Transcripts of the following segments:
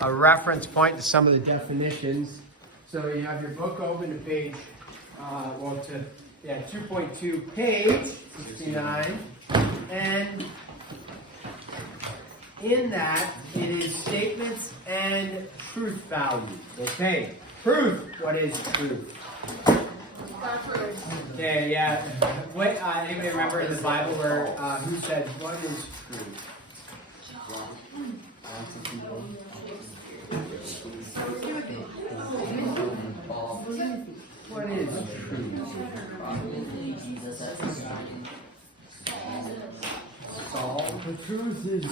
A reference point to some of the definitions. So you have your book open to page, 2.2, page 69, and in that it is statements and truth values. Okay, truth. What is truth? Okay, yeah. What? Anybody remember in the Bible where who said what is truth? Lots of people. What is truth? Saul. The truth is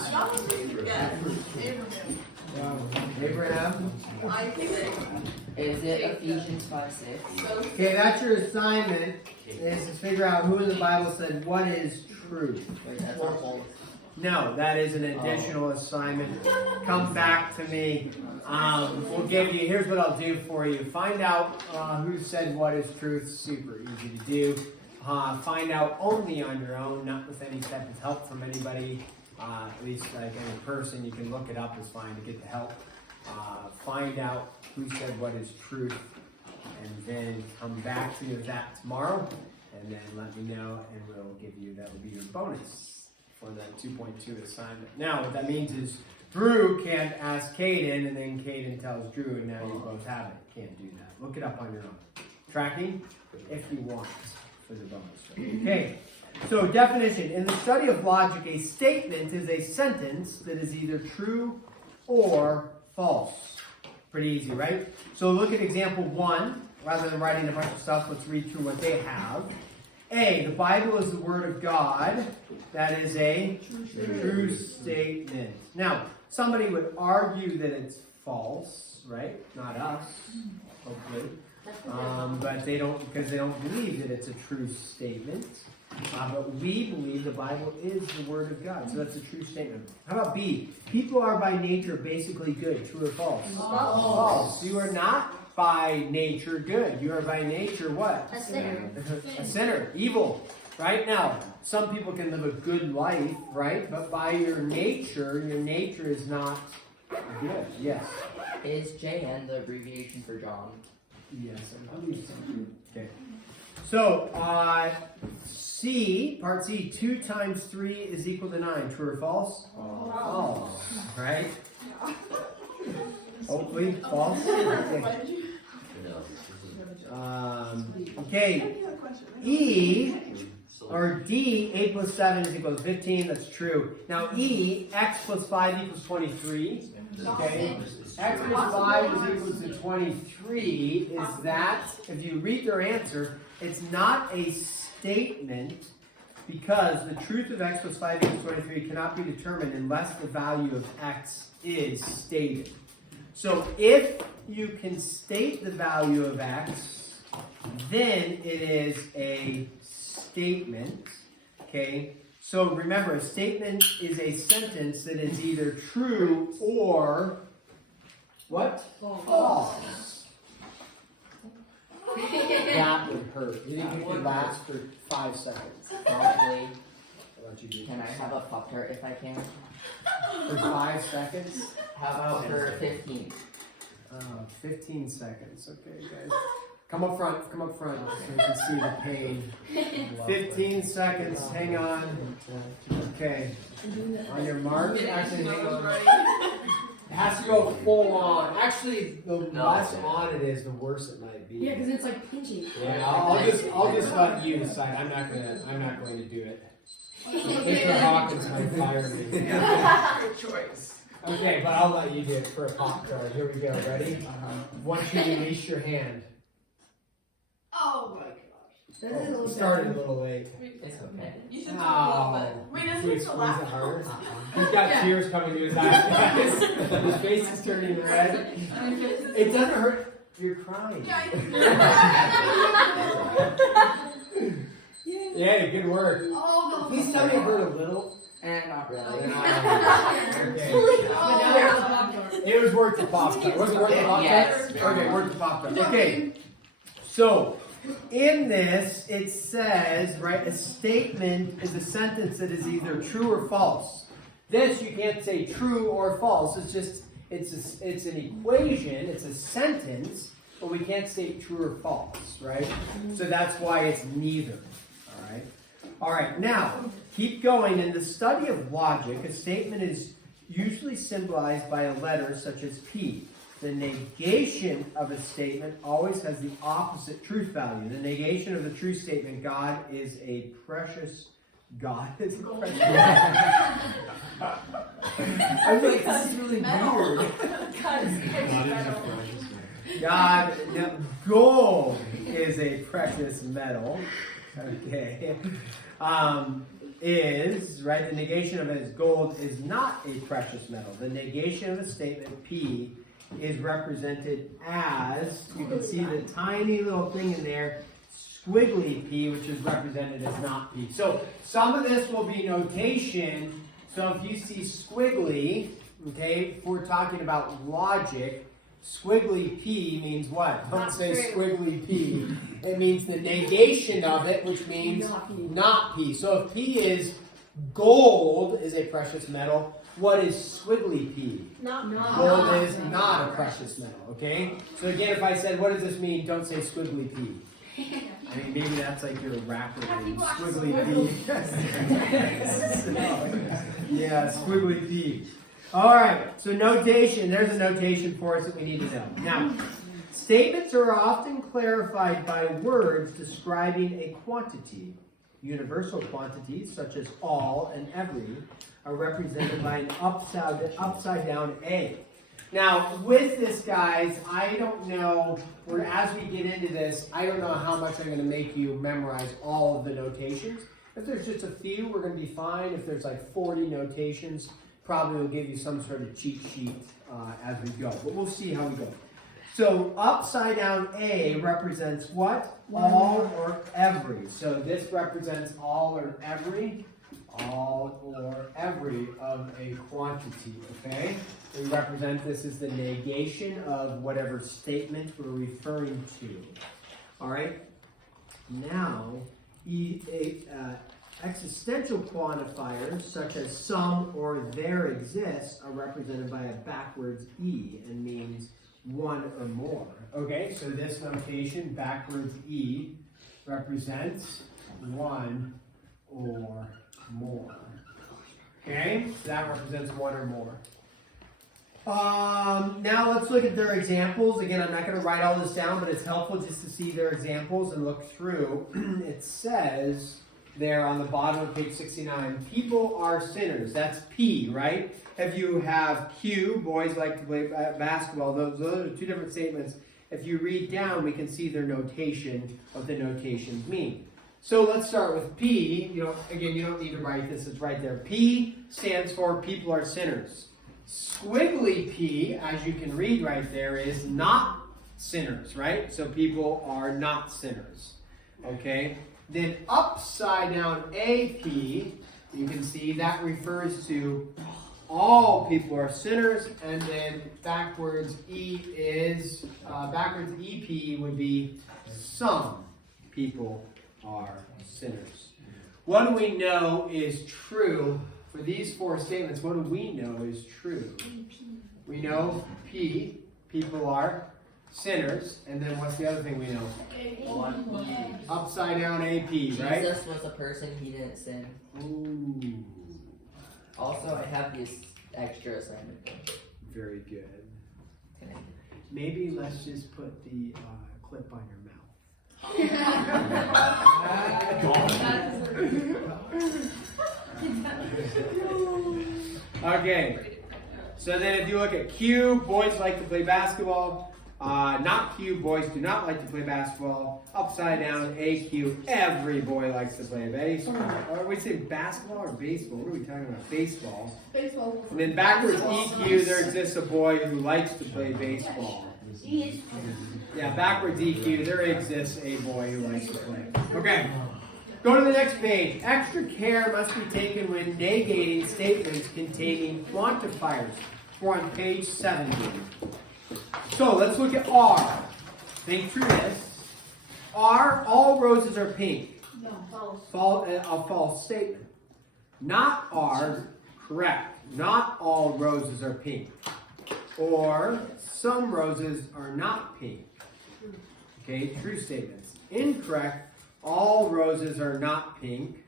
Abraham. Is it Ephesians 5:6? Okay, that's your assignment. Is to figure out who in the Bible said what is truth. Wait, that's our whole. No, that is an additional assignment. Come back to me. We'll give you, here's what I'll do for you. Find out who said what is truth. Super easy to do. Find out only on your own, not with any type of help from anybody. At least like any person, you can look it up, it's fine to get the help. Find out who said what is truth, and then come back to me with that tomorrow, and then let me know, and we'll give you, that will be your bonus for that 2.2 assignment. Now, what that means is Drew can't ask Caden, and then Caden tells Drew, and now you both have it. Can't do that. Look it up on your own. Tracking, if you want, for the bonus. Okay, so definition. In the study of logic, a statement is a sentence that is either true or false. Pretty easy, right? So look at example 1. Rather than writing a bunch of stuff, let's read through what they have. A, the Bible is the Word of God. That is a true statement. Now, somebody would argue that it's false, right? Not us, hopefully. But they don't, because they don't believe that it's a true statement. But we believe the Bible is the Word of God. So that's a true statement. How about B? People are by nature basically good. True or false? False. You are not by nature good. You are by nature what? A sinner. A sinner. Evil. Right? Now, some people can live a good life, right? But by your nature is not good. Yes. Is JN the abbreviation for John? Yes, I believe so. Okay. So, C, part C, 2 times 3 is equal to 9. True or false? False. Right? Hopefully, false. Okay. E, or D, 8 plus 7 is equal to 15. That's true. Now, E, x plus 5 equals 23. Okay. X plus 5 is equal to 23. Is that, if you read their answer, it's not a statement because the truth of x plus 5 equals 23 cannot be determined unless the value of x is stated. So if you can state the value of x, then it is a statement. Okay? So remember, a statement is a sentence that is either true or what? False. That would hurt. You think you could last for 5 seconds? Probably. I'll let you do Can I have a Pop-Tart if I can? for 5 seconds? How about for 15? 15 seconds. Okay, guys. Come up front so you can see the pain. 15 seconds. Hang on. Okay. On your mark. Actually, hang on. It has to go full on. Actually, the less on it is, the worse it might be. Yeah, because it's like pinching. Yeah, I'll just let you decide. I'm not going to do it. Mr. Hawkins might fire me. Good choice. Okay, but I'll let you do it for a pop card. Here we go. Ready? Once you release your hand. Oh my gosh. That is a little Started a little late. It's okay. You should talk a little bit. Wait, doesn't Should we it squeeze laugh? it harder? He's got tears coming to his eyes. His face is turning red. It doesn't hurt. You're crying. Yeah, good work. Oh, no. Please tell me it hurt a little. Not really. Okay. It was worth the pop. Was it worth the pop? Yes. Okay, worth the pop. Okay. So, in this, it says, right, a statement is a sentence that is either true or false. This, you can't say true or false. It's just, it's an equation, it's a sentence, but we can't state true or false, right? So that's why it's neither. All right. All right. Now keep going. In the study of logic, a statement is usually symbolized by a letter such as P. The negation of a statement always has the opposite truth value. The negation of the true statement, God is a precious. God is a precious. I'm like, this is really weird. God, no, gold is a precious metal. Okay. Is, right, the negation of it is gold is not a precious metal. The negation of the statement P is represented as, you can see the tiny little thing in there, squiggly P, which is represented as not P. So some of this will be notation. So if you see squiggly, okay, if we're talking about logic, squiggly P means what? Don't say squiggly P. It means the negation of it, which means not P. So if P is gold is a precious metal, what is squiggly P? Gold is not a precious metal, okay? So again, if I said, what does this mean? Don't say squiggly P. I mean, maybe that's like your rapper name, squiggly P. Yeah, squiggly P. All right, so notation. There's a notation for us that we need to know. Now, statements are often clarified by words describing a quantity. Universal quantities, such as all and every, are represented by an upside down A. Now, with this, guys, I don't know, as we get into this, I don't know how much I'm going to make you memorize all of the notations. If there's just a few, we're going to be fine. If there's like 40 notations, probably will give you some sort of cheat sheet as we go. But we'll see how we go. So upside down A represents what? All or every. So this represents all or every. All or every of a quantity, okay? We represent this as the negation of whatever statement we're referring to. All right? Now, existential quantifiers, such as some or there exists, are represented by a backwards E and means one or more. Okay, so this notation, backwards E, represents one or more. Okay, so that represents one or more. Now let's look at their examples. Again, I'm not going to write all this down, but it's helpful just to see their examples and look through. It says there on the bottom of page 69, people are sinners. That's P, right? If you have Q, boys like to play basketball, those are two different statements. If you read down, we can see their notation, what the notations mean. So let's start with P. Again, you don't need to write this, it's right there. P stands for people are sinners. Squiggly P, as you can read right there, is not sinners, right? So people are not sinners, okay? Then upside down AP, you can see that refers to all people are sinners, and then backwards backwards EP would be some people are sinners. What do we know is true for these four statements? What do we know is true? We know P, people are sinners, and then what's the other thing we know? Upside down AP, right? Jesus was a person, he didn't sin. Ooh. Also, I have this extra assignment. Very good. Maybe let's just put the clip on your mouth. Okay. So then if you look at Q, boys like to play basketball. Not Q, boys do not like to play basketball. Upside down, AQ, every boy likes to play baseball. Or we say basketball or baseball? What are we talking about? Baseball. Baseball. And then backwards EQ, there exists a boy who likes to play baseball. Yeah, backwards EQ, there exists a boy who likes to play. Okay. Go to the next page. Extra care must be taken when negating statements containing quantifiers. We're on page 70. So let's look at R. Think through this. R, all roses are pink. No, false. A false statement. Not R, correct. Not all roses are pink. Or some roses are not pink. Okay, true statements. Incorrect. All roses are not pink.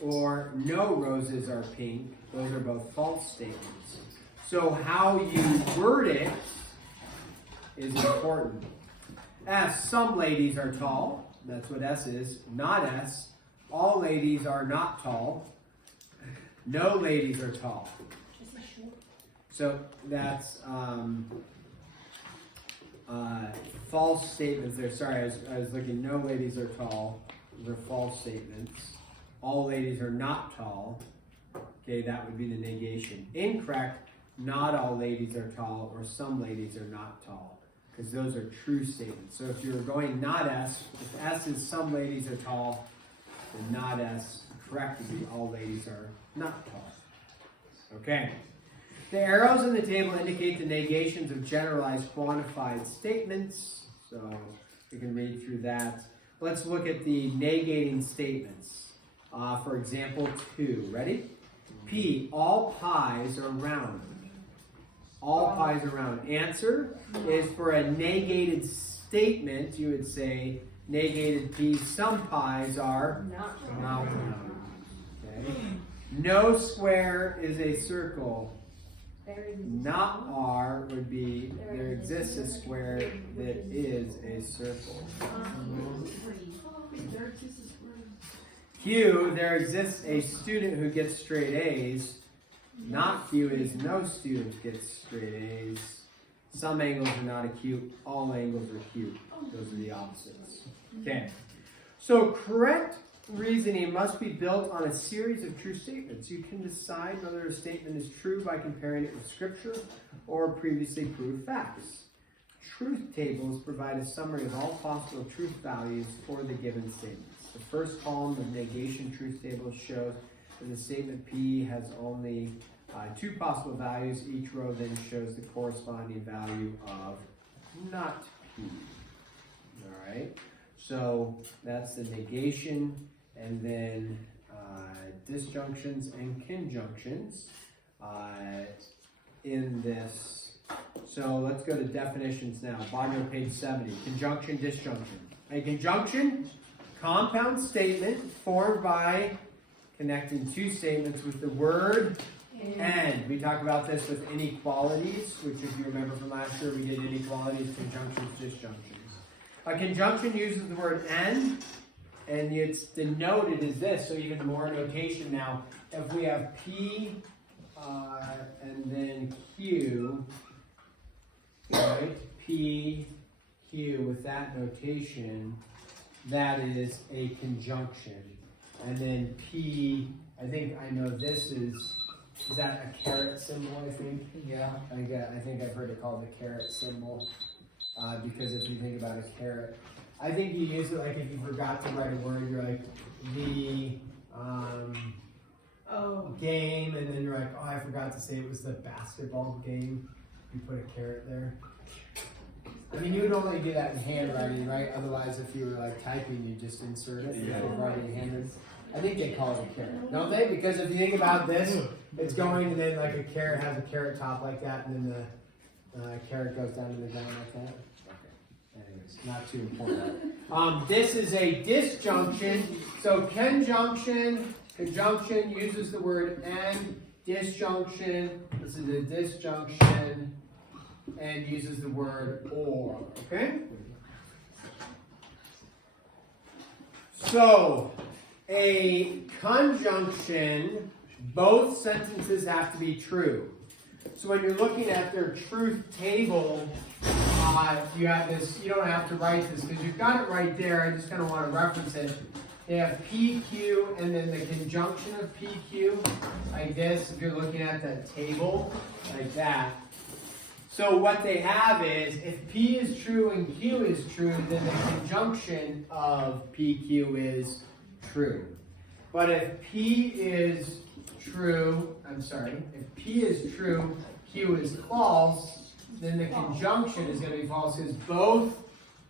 Or no roses are pink. Those are both false statements. So how you word it is important. S, some ladies are tall. That's what S is. Not S. All ladies are not tall. No ladies are tall. So that's false statements there. Sorry, I was looking. No ladies are tall. Those are false statements. All ladies are not tall. Okay, that would be the negation. Incorrect. Not all ladies are tall, or some ladies are not tall, because those are true statements. So if you're going not S, if S is some ladies are tall, then not S. Correct would be all ladies are not tall. Okay. The arrows in the table indicate the negations of generalized quantified statements. So we can read through that. Let's look at the negating statements. For example, 2. Ready? P, all pies are round. All pies are round. Answer is for a negated statement, you would say negated P, some pies are not round. Okay. No square is a circle. Not R would be there exists a square that is a circle. Q, there exists a student who gets straight A's. Not Q is no student gets straight A's. Some angles are not acute. All angles are acute. Those are the opposites. Okay. So correct reasoning must be built on a series of true statements. You can decide whether a statement is true by comparing it with scripture or previously proved facts. Truth tables provide a summary of all possible truth values for the given statements. The first column of negation truth table shows that the statement P has only 2 possible values. Each row then shows the corresponding value of not P. All right. So that's the negation, and then disjunctions and conjunctions in this. So let's go to definitions now. Bottom of page 70. Conjunction, disjunction. A conjunction, compound statement formed by connecting 2 statements with the word and. We talked about this with inequalities, which if you remember from last year, we did inequalities, conjunctions, disjunctions. A conjunction uses the word and it's denoted as this, so even more notation now. If we have P and then Q, right? P, Q with that notation, that is a conjunction. And then P, I think I know this is that a caret symbol, I think? Yeah. I think I've heard it called the caret symbol. Because if you think about a caret, I think you use it like if you forgot to write a word, you're like, the game, and then you're like, oh, I forgot to say it was the basketball game. You put a caret there. I mean, you would only do that in handwriting, right? Otherwise, if you were like typing, you just insert it. Yeah. Writing handwritten. I think they call it a caret, don't they? Because if you think about this, it's going, and then like a caret has a caret top like that, and then the caret goes down to the ground like that. Okay. Anyways, not too important. This is a disjunction. So conjunction uses the word and. Disjunction, this is a disjunction, and uses the word or. Okay? So, a conjunction, both sentences have to be true. So when you're looking at their truth table, you have this, you don't have to write this because you've got it right there. I just kind of want to reference it. They have PQ and then the conjunction of PQ, like this, if you're looking at that table, like that. So what they have is, if P is true and Q is true, then the conjunction of PQ is true. But if P is true, if P is true, Q is false, then the conjunction is going to be false because both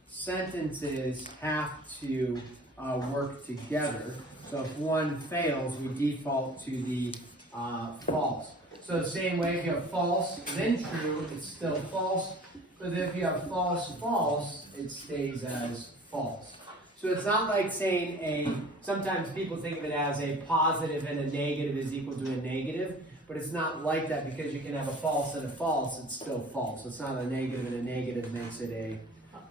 sentences have to work together. So if one fails, we default to the false. So the same way, if you have false, then true, it's still false. But if you have false, false, it stays as false. So it's not like saying sometimes people think of it as a positive and a negative is equal to a negative, but it's not like that because you can have a false and a false, it's still false. It's not a negative and a negative makes it a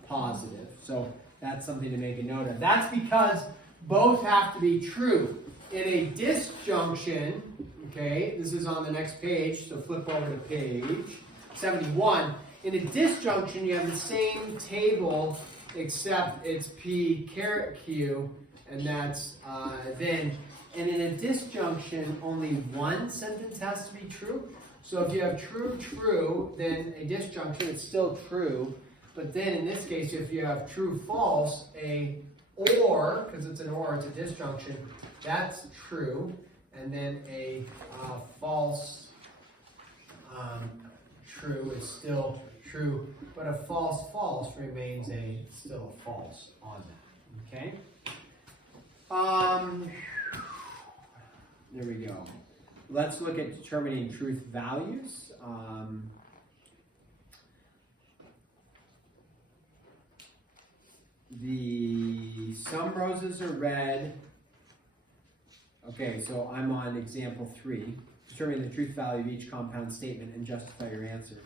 positive. So that's something to make a note of. That's because both have to be true. In a disjunction, okay, this is on the next page, so flip over to page 71. In a disjunction, you have the same table, except it's P caret Q, and that's then. And in a disjunction, only one sentence has to be true. So if you have true, true, then a disjunction, it's still true. But then in this case, if you have true, false, a or, because it's an or, it's a disjunction, that's true. And then a false true is still true, but a false false remains still a false on that. Okay? There we go. Let's look at determining truth values. Some roses are red. Okay, so I'm on example 3. Determine the truth value of each compound statement and justify your answer.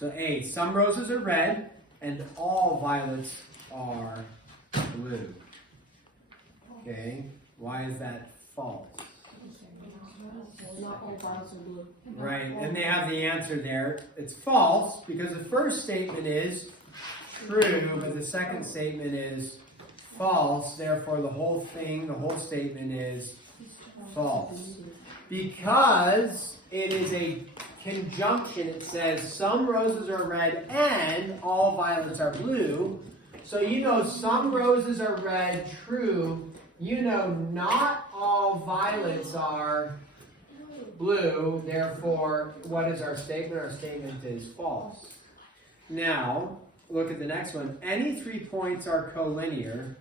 So A, some roses are red and all violets are blue. Okay, why is that false? Not all violets are blue. Right, and they have the answer there. It's false because the first statement is true, but the second statement is false. Therefore, the whole statement is false. Because it is a conjunction, it says some roses are red and all violets are blue. So you know some roses are red, true. You know not all violets are blue. Therefore, what is our statement? Our statement is false. Now, look at the next one. Any 3 points are collinear,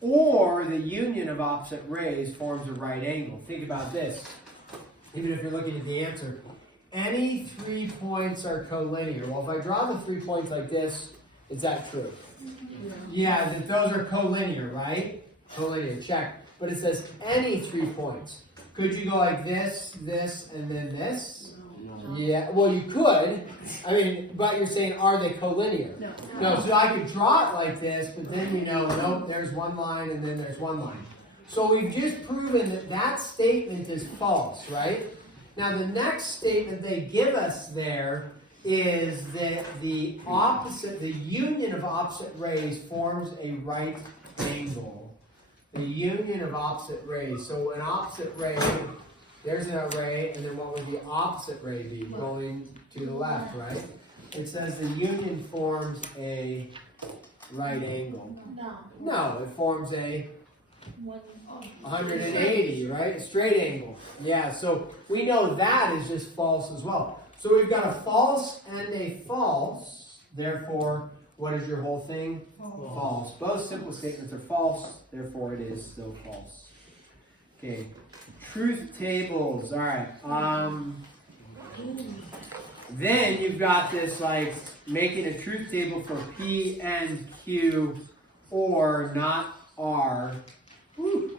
or the union of opposite rays forms a right angle. Think about this. Even if you're looking at the answer, any 3 points are collinear. Well, if I draw the 3 points like this, is that true? Yeah, those are collinear, right? Collinear, check. But it says any 3 points. Could you go like this, this, and then this? Yeah, well, you could. I mean, but you're saying, are they collinear? No, so I could draw it like this, but then you know, nope, there's one line and then there's one line. So we've just proven that that statement is false, right? Now the next statement they give us there is that the union of opposite rays forms a right angle. The union of opposite rays. So an opposite ray, there's an ray, and then what would the opposite ray be? Going to the left, right? It says the union forms a right angle. No, it forms a 180, right? A straight angle. Yeah, so we know that is just false as well. So we've got a false and a false. Therefore, what is your whole thing? False. Both simple statements are false. Therefore, it is still false. Okay. Truth tables. All right. Then you've got this like making a truth table for P and Q or not R. Woo.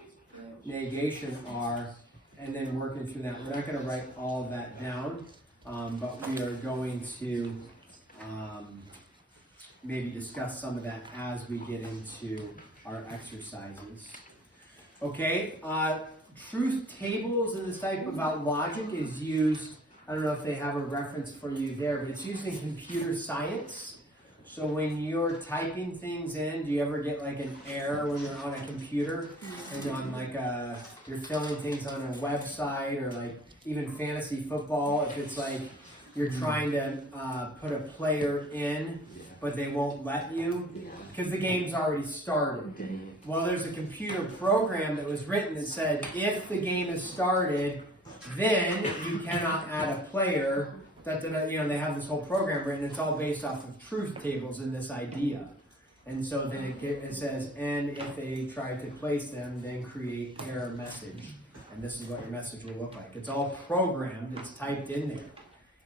Negation R. And then working through that. We're not going to write all of that down, but we are going to maybe discuss some of that as we get into our exercises. Okay, truth tables in this type of logic is used, I don't know if they have a reference for you there, but it's used in computer science. So when you're typing things in, do you ever get like an error when you're on a computer? And on like you're filling things on a website or like even fantasy football, if it's like you're trying to put a player in, but they won't let you because the game's already started. Well, there's a computer program that was written that said if the game is started, then you cannot add a player. They have this whole program written. It's all based off of truth tables and this idea. And so then it says, and if they try to place them, then create error message. And this is what your message will look like. It's all programmed. It's typed in there.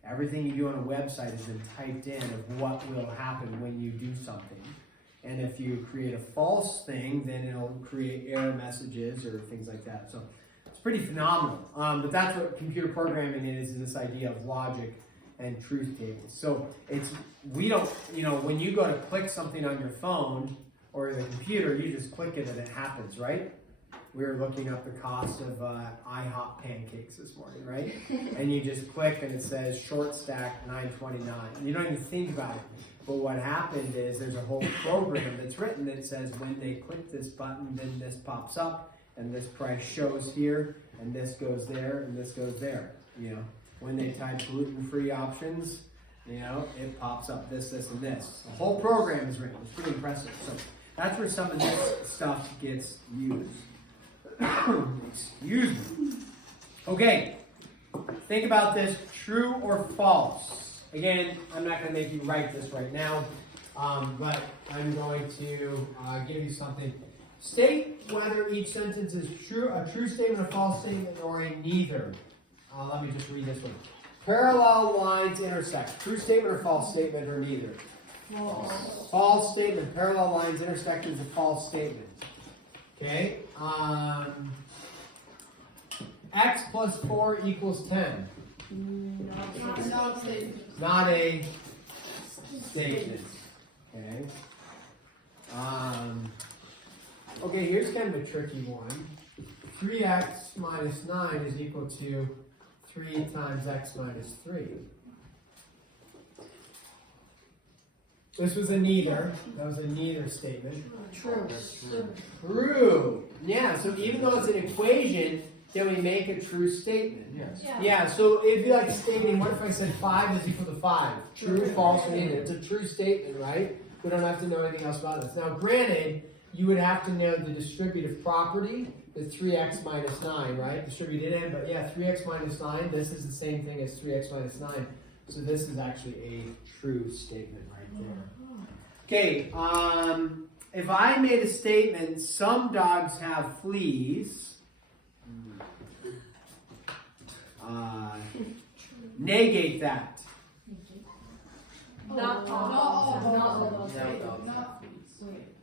Everything you do on a website has been typed in of what will happen when you do something. And if you create a false thing, then it'll create error messages or things like that. So it's pretty phenomenal. But that's what computer programming is this idea of logic and truth tables. So we don't, when you go to click something on your phone or the computer, you just click it and it happens, right? We were looking up the cost of IHOP pancakes this morning, right? And you just click and it says short stack $9.29. You don't even think about it. But what happened is there's a whole program that's written that says when they click this button, then this pops up and this price shows here and this goes there and this goes there. When they type gluten-free options, it pops up this, and this. The whole program is written. It's pretty impressive. So that's where some of this stuff gets used. Excuse me. Okay, think about this, true or false. Again, I'm not going to make you write this right now, but I'm going to give you something. State whether each sentence is a true statement, a false statement, or a neither. Let me just read this one. Parallel lines intersect. True statement or false statement, or neither? False. False statement. Parallel lines intersect is a false statement. Okay. X plus 4 equals 10. Not a statement. Okay. Okay, here's kind of a tricky one. 3x minus 9 is equal to 3 times x minus 3. This was a neither. That was a neither statement. True. True. Yeah, so even though it's an equation, can we make a true statement? Yes. Yeah, so it'd be like stating, what if I said 5 is equal to 5? True, false, or neither. It's a true statement, right? We don't have to know anything else about this. Now, granted, you would have to know the distributive property, the 3x minus 9, right? Distributed in, but yeah, 3x minus 9, this is the same thing as 3x minus 9. So this is actually a true statement right there. Okay, if I made a statement, some dogs have fleas, negate that.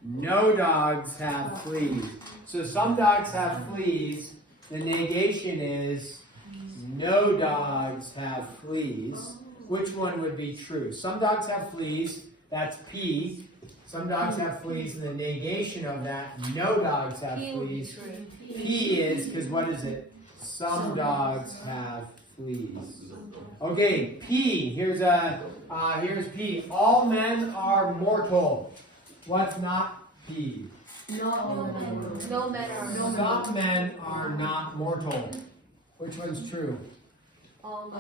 No dogs have fleas. So some dogs have fleas. The negation is no dogs have fleas. Which one would be true? Some dogs have fleas. That's P. Some dogs have fleas, and the negation of that, no dogs have fleas. P is, because what is it? Some dogs have fleas. Okay, P. Here's P. All men are mortal. What's not P? No men are Some men are not mortal. Which one's true? All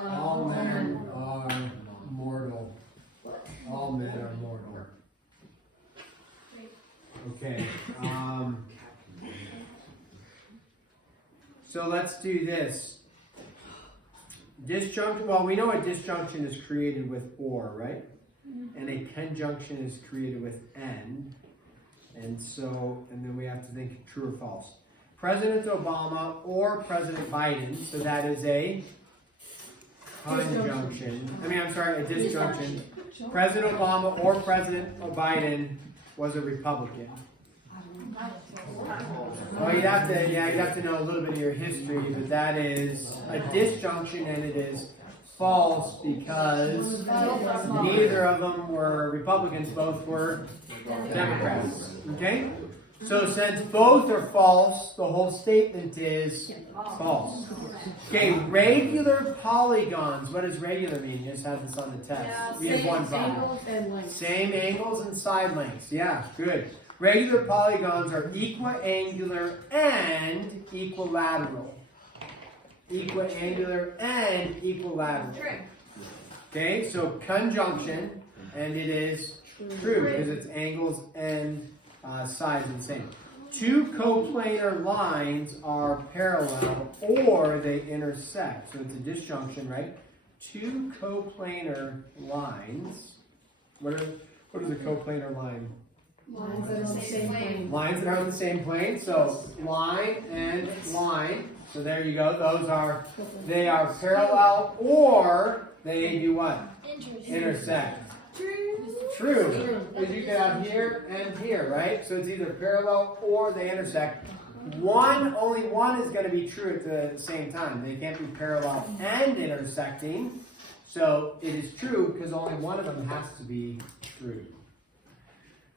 men are mortal. All men are mortal. Okay. So let's do this. Disjunction. Well, we know a disjunction is created with or, right? And a conjunction is created with and. And then we have to think true or false. President Obama or President Biden. So that is a conjunction. A disjunction. President Obama or President Biden was a Republican. Well, you have to know a little bit of your history, but that is a disjunction, and it is false because neither of them were Republicans, both were Democrats. Okay? So since both are false, the whole statement is false. Okay, regular polygons. What does regular mean? You just have this on the test. We have one problem. Same angles and side lengths. Yeah, good. Regular polygons are equiangular and equilateral. Equiangular and equilateral. Okay, so conjunction, and it is true because its angles and sides are the same. Two coplanar lines are parallel or they intersect. So it's a disjunction, right? Two coplanar lines. What is a coplanar line? Lines that are on the same plane. Lines that are on the same plane. So line and line. So there you go. They are parallel or They do what? Intersect. True. Because you can have here and here, right? So it's either parallel or they intersect. Only one is going to be true at the same time. They can't be parallel and intersecting. So it is true because only one of them has to be true.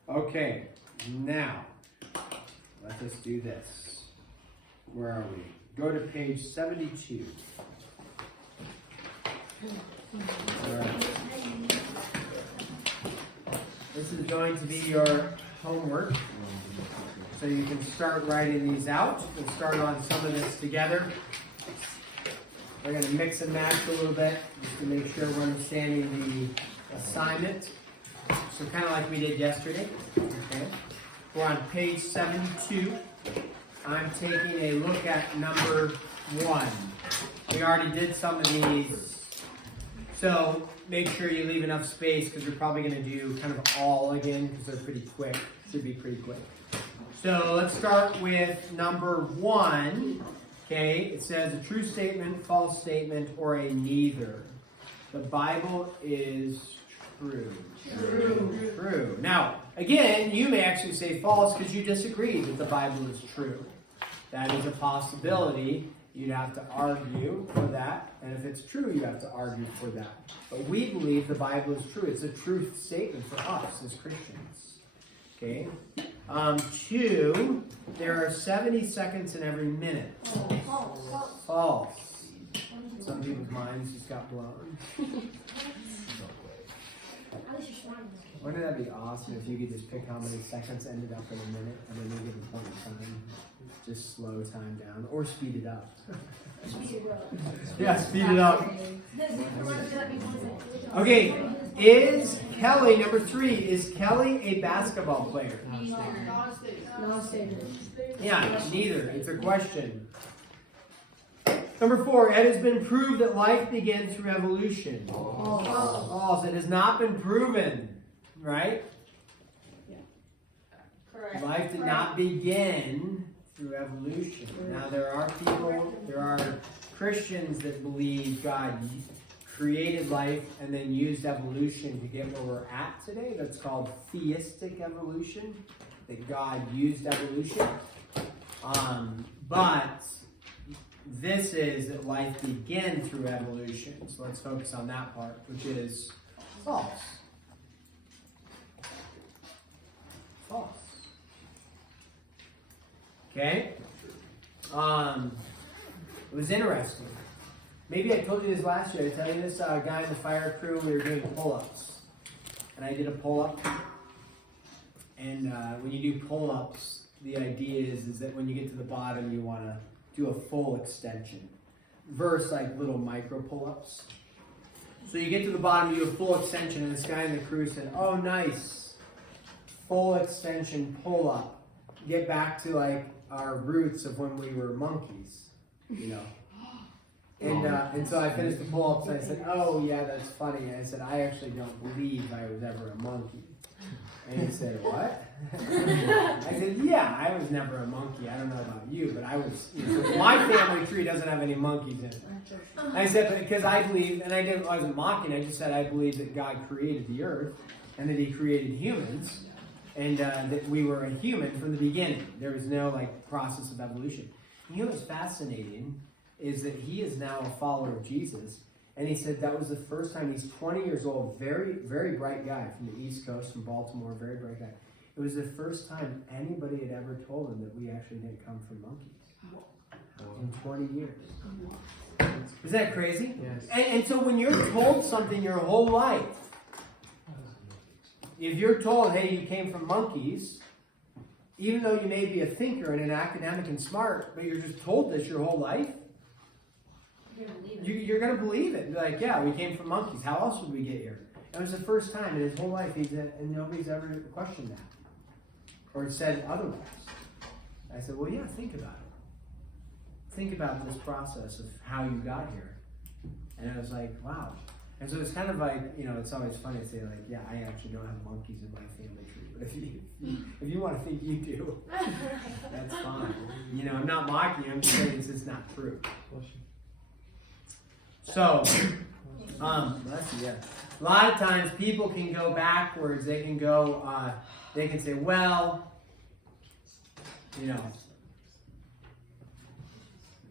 Okay, now let us do this. Where are we? Go to page 72. All right. This is going to be your homework. So you can start writing these out. We'll start on some of this together. We're going to mix and match a little bit just to make sure we're understanding the assignment. So kind of like we did yesterday. Okay. We're on page 72. I'm taking a look at number 1. We already did some of these. So make sure you leave enough space because we're probably going to do kind of all again because they're pretty quick. Should be pretty quick. So let's start with number 1. Okay, it says a true statement, false statement, or a neither. The Bible is true. True. Now, again, you may actually say false because you disagree that the Bible is true. That is a possibility. You'd have to argue for that. And if it's true, you have to argue for that. But we believe the Bible is true. It's a truth statement for us as Christians. Okay. 2, there are 70 seconds in every minute. False. Some people's minds just got blown. Wouldn't that be awesome if you could just pick how many seconds ended up in a minute and then you give a point of time? Just slow time down or speed it up. Yeah, speed it up. Okay, is Kelly, number 3, is Kelly a basketball player? Yeah, neither. It's a question. Number 4, it has been proved that life began through evolution. False. It has not been proven, right? Correct. Life did not begin through evolution. Now there are Christians that believe God created life and then used evolution to get where we're at today. That's called theistic evolution, that God used evolution. But this is that life began through evolution. So let's focus on that part, which is false. False. Okay? It was interesting. Maybe I told you this last year. I tell you this guy in the fire crew, we were doing pull-ups. And I did a pull-up. And when you do pull-ups, the idea is that when you get to the bottom, you want to do a full extension. Versus like little micro pull-ups. So you get to the bottom, you do a full extension, and this guy in the crew said, "Oh, nice. Full extension pull-up. Get back to like our roots of when we were monkeys, you know." And so I finished the pull-ups and I said, "Oh yeah, that's funny." I said, "I actually don't believe I was ever a monkey." And he said, "What?" I said, "Yeah, I was never a monkey. I don't know about you, but I was. My family tree doesn't have any monkeys in it." And I said, "Because I believe," and I wasn't mocking. I just said I believe that God created the earth and that He created humans, and that we were a human from the beginning. There was no like process of evolution. And you know what's fascinating is that he is now a follower of Jesus. And he said that was the first time. He's 20 years old, very, very bright guy from the East Coast, from Baltimore, very bright guy. It was the first time anybody had ever told him that we actually didn't come from monkeys in 20 years. Isn't that crazy? Yes. And so when you're told something your whole life, if you're told, hey, you came from monkeys, even though you may be a thinker and an academic and smart, but you're just told this your whole life, you're going to believe it. You're like, yeah, we came from monkeys. How else would we get here? It was the first time in his whole life, and nobody's ever questioned that or said otherwise. I said, well, yeah, think about it. Think about this process of how you got here. And I was like, wow. And so it's kind of like, it's always funny to say, like, yeah, I actually don't have monkeys in my family tree. But if you want to think you do, that's fine. I'm not mocking you. I'm just saying it's not true. So, Yeah. A lot of times people can go backwards. They can go, they can say, well, you know,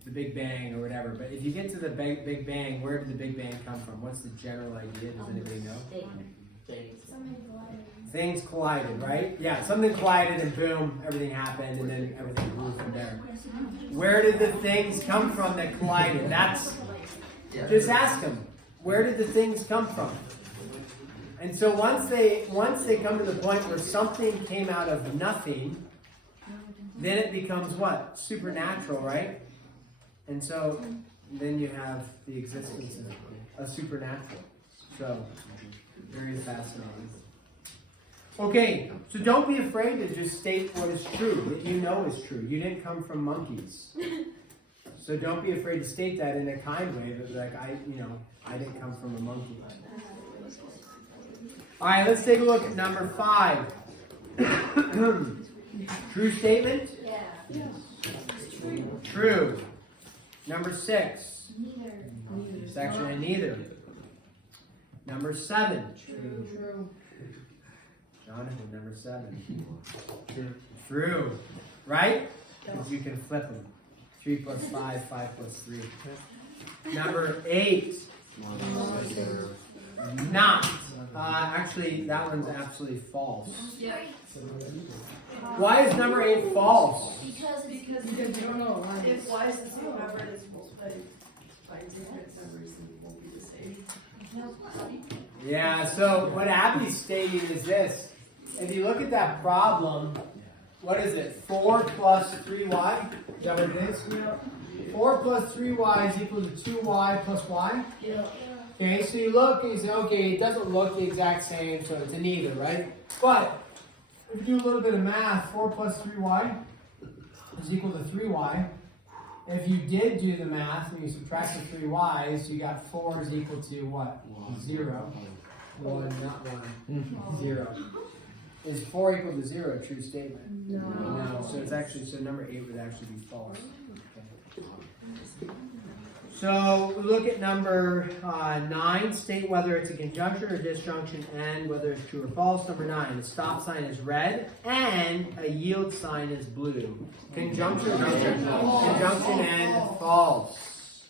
the Big Bang or whatever. But if you get to the Big Bang, where did the Big Bang come from? What's the general idea? Does anybody know? Things collided, right? Yeah, something collided and boom, everything happened and then everything grew from there. Where did the things come from that collided? That's, just ask them. Where did the things come from? And so once they come to the point where something came out of nothing, then it becomes what? Supernatural, right? And so then you have the existence of a supernatural. So very fascinating. Okay, so don't be afraid to just state what is true, that you know is true. You didn't come from monkeys. So don't be afraid to state that in a kind way, that like I didn't come from a monkey. All right, let's take a look at number 5. True statement? Yeah. True. Number 6. Section of neither. Number 7. True. Jonathan, number 7. True. Right? Because you can flip them. 3 plus 5, 5 plus 3. Number 8. Not. Actually, that one's absolutely false. Yeah. Why is number 8 false? Because you don't know. If y is the same number and it's multiplied by different numbers, it won't be the same. Yeah, so what Abby's stating is this. If you look at that problem, what is it? 4 plus 3y? Is that what it is? Yeah. 4 plus 3y is equal to 2y plus y? Yeah. Okay, so you look and you say, okay, it doesn't look the exact same, so it's a neither, right? But if you do a little bit of math, 4 plus 3y is equal to 3y. If you did do the math and you subtract the 3y's, you got 4 is equal to what? 0. 1, not 1. 0. Is 4 equal to 0 a true statement? No. No. So it's actually, so number 8 would actually be false. Okay. So we look at number 9. State whether it's a conjunction or disjunction and whether it's true or false. Number 9. The stop sign is red and a yield sign is blue. Conjunction and false.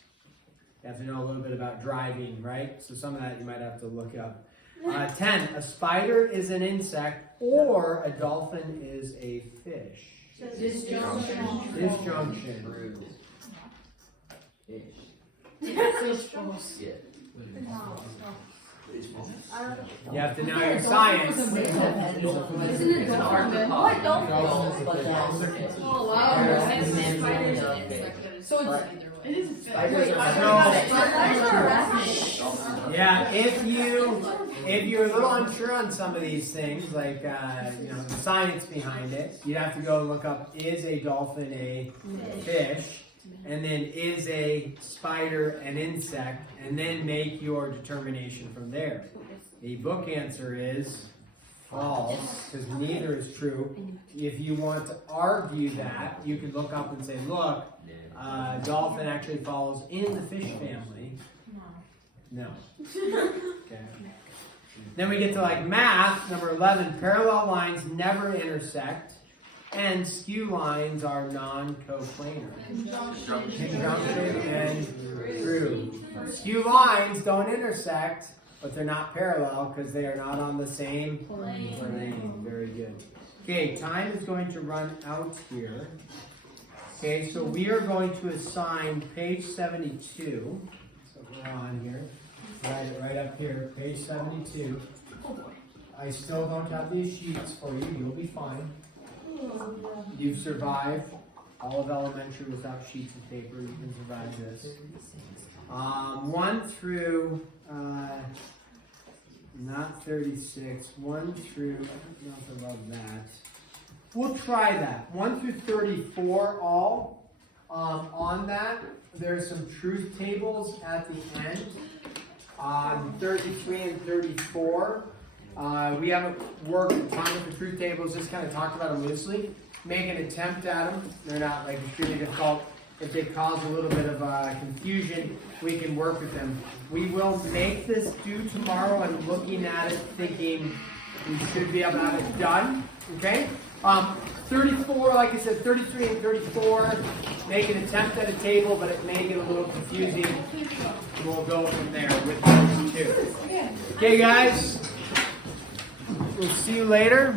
You have to know a little bit about driving, right? So some of that you might have to look up. 10. A spider is an insect or a dolphin is a fish. Disjunction. Disjunction. You have to know your science. Isn't it dolphin? What dolphin? Oh wow. So it's It is a fish. Yeah, if you're a little unsure on some of these things, like the science behind it, you'd have to go look up: is a dolphin a fish? And then is a spider an insect? And then make your determination from there. The book answer is false, because neither is true. If you want to argue that, you could look up and say, look, dolphin actually falls in the fish family. No. Okay. Then we get to like math, number 11. Parallel lines never intersect, and skew lines are non-coplanar. Conjunction and true. Skew lines don't intersect, but they're not parallel because they are not on the same plane. Very good. Okay, time is going to run out here. Okay, so we are going to assign page 72. So we're on here. Write it right up here, page 72. I still don't have these sheets for you. You'll be fine. You've survived all of elementary without sheets of paper. You can survive this. 1 through, not 36, 1 through, not above that. We'll try that. 1 through 34 all. On that, there's some truth tables at the end. 33 and 34. We haven't worked a ton with the truth tables, just kind of talked about them loosely. Make an attempt at them. They're not like extremely difficult. if they cause a little bit of confusion, we can work with them. We will make this due tomorrow. I'm looking at it thinking we should be able to have it done. Okay? 34, like I said, 33 and 34, make an attempt at a table, but it may get a little confusing. We'll go from there with those two. Okay, guys? We'll see you later.